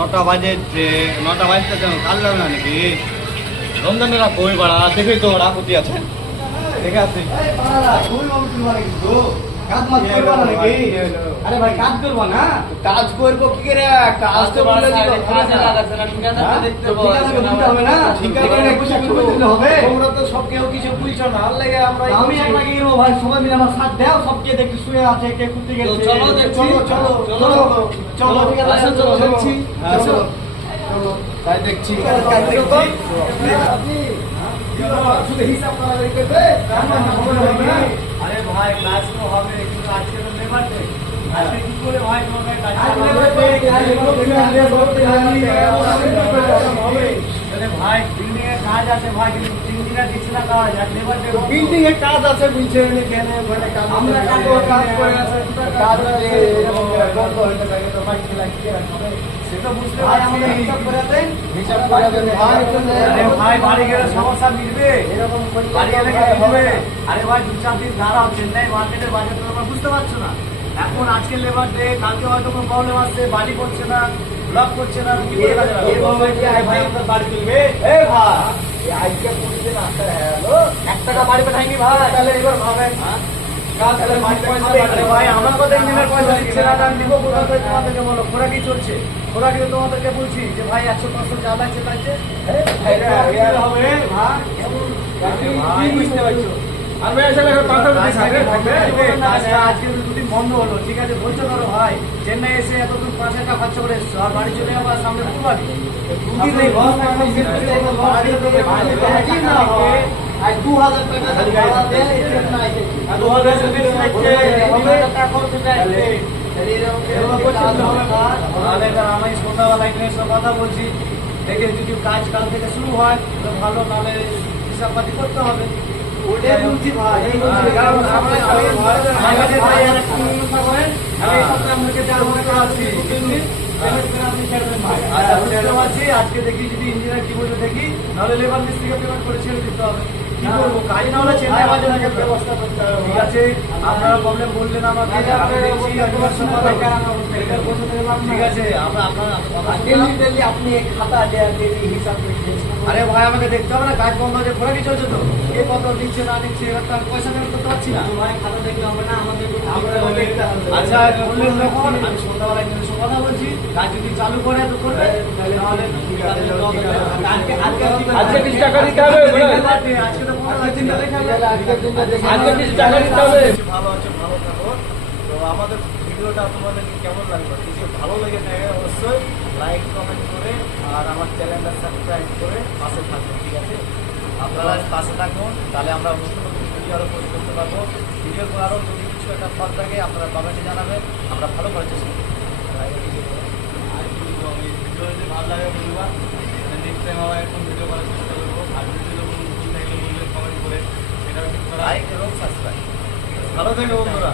নটা বাজে নটা বাজতে কাল না নাকি? রমজানের রাত বই বাড়া, দেখেই তো আপত্তি আছে। দেখে আসছি আরে ভাই কাজ করব না? কাজ করব কি করে? কাজ তো বলে দিল তোমরা তো সব কেউ কিছু বুঝছ না। আর লাগে আমরা আমি একলাগে গেবো ভাই সবাই মিলে আমার সাথ দাও সবকে দেখি শুয়ে আছে কে কুত্তে গেছে। চলো চলো চলো, চলো চলো, ঠিক আছে, চলো, দেখছি। হ্যাঁ, চলো। তাই দেখছি। কাজ শুধু হিসাব করা করবে আরে ভাই বিল্ডিং এর কাজ আছে ভাই কিন্তু বিল্ডিং এর দিচ্ছে না কাজ আর লেবার ডে বিল্ডিং এর কাজ আছে বুঝছে এখানে ঘরে কাজ আমরা কাজ কাজ করে আছে, কাজ এরকম বন্ধ হইতে থাকে তো ভাই কি লাগিয়ে সেটা বুঝতে পারছি হিসাব করে দেন হিসাব করে দেন ভাই বাড়ি গেলে সমস্যা মিটবে এরকম বাড়ি গেলে কি আরে ভাই দু চার দিন দাঁড়াও চেন্নাই মার্কেটের বাজার তোমরা বুঝতে পারছ না। এখন আজকে লেবার ডে কালকে হয়তো কোনো প্রবলেম আসছে বাড়ি করছে না ব্লক করছে না কি করে আমাদের বাড়ি তুলবে? এ ভাই। আজকে হলো এক টাকা বাড়ি পাঠাইনি ভাই। তাহলে এবার ভাবেন। তোমাদেরকে বলছি যে ভাই একশো পাঁচশো যা লাগছে ভাই ভাই, বুঝতে পারছ। কথা আজকে আজকে দুদিন বন্ধ হলো ঠিক আছে বলছো ধরো ভাই চেন্নাই এসে এত পাঁচ হাজার খরচা করে এসছো আর বাড়ি চলে আবার সামনে ফুলবাড়ি দুদিন এই ঘর আজ দু হাজার টাকা ভাড়া দেয় এটা না আইছে দু হাজার টাকা খরচ চাইছে তাহলে এরকম এরকম করতে হবে না। তাহলে এবার আমি সন্ধ্যাবেলা কথা বলছি। দেখে যদি কাজ কাল থেকে শুরু হয় তো ভালো নাহলে হিসাবপাতি করতে হবে। আচ্ছা পারছি আজকে দেখি যদি ইঞ্জিনিয়ার কি বলে দেখি, নাহলে লেবার মিস্ত্রিকে পেমেন্ট করে দিতে হবে। আমি আরে ভাই, আমাকে দেখতে হবে না কাজ বন্ধ হচ্ছে ঘোরা কি চলছে তো কে কত দিচ্ছে, না দিচ্ছে, এবার পয়সা পেমেন্ট করতে পারছি না খাতা দেখলে হবে না। আচ্ছা বললেন যখন, আমি সন্ধ্যাবেলা একজনের সঙ্গে কথা বলছি কাজ যদি চালু করে, তো করবে নাহলে আজকে কিছু টাকা দিতে হবে, আজকে কিছু টাকা দিতে হবে। আমাদের ভিডিওটা তোমাদের কেমন ভালো লেগে থাকে অবশ্যই লাইক করে আর আমার করে পাশে থাকবেন ঠিক আছে? আপনারা পাশে থাকুন তাহলে আমরা ভিডিও পোস্ট করতে পারব। যদি কিছু একটা থাকে আপনারা কমেন্টে জানাবেন আমরা ভালো করার চেষ্টা করব আর কিছু বলব? আর কি বলব আমি ভিডিও যদি ভালো লাগে বলবা নেক্সট টাইম আবার এখন ভিডিও করার চেষ্টা করব। আর যদি ভুল থাকলে বলবেন কমেন্ট করে সেটাও ঠিক করা। লাইক এবং সাবস্ক্রাইব ভালো থাকে বন্ধুরা।